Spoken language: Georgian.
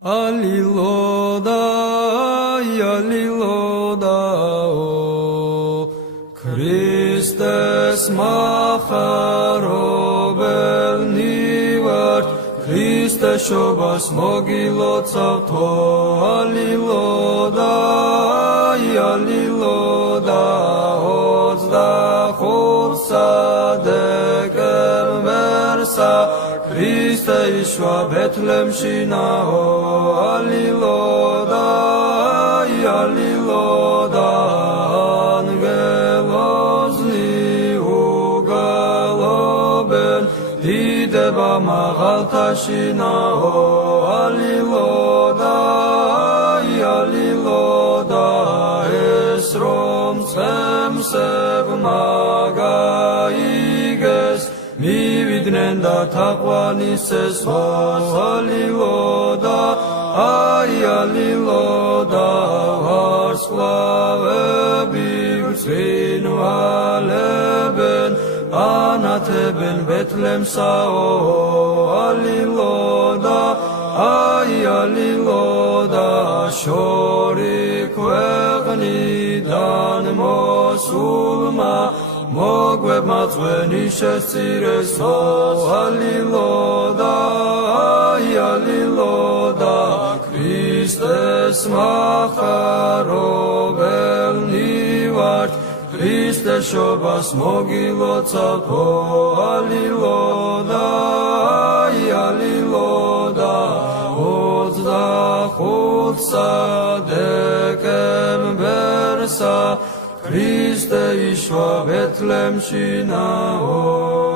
Aliloda, aliloda, o Christes macharobel nivart, Christe shobas mogilotzato, aliloda, aliloda, ozda chursa dekem versa, Christe ishva Bethlehemshi nao, aliloda, aliloda, angelozni ugaloben, dideba magaltashi nao, aliloda, aliloda, esrom semsev magaiges, მივიდნენ და თაყვანისეს aliloda, aliloda, ვარსკვლავები ვრცინვალებენ, ანათებენ ბეთლემსაო, aliloda, aliloda, შორი ქვეყნიდან მოსულმა მოგვებმა წვენი შესწირესო, aliloda, aliloda, Christes macharobelni vart, Christes shobas mogilotzato, aliloda, aliloda, ozda chutsa dekembersa, Christe ishva Bethlehemshi nao.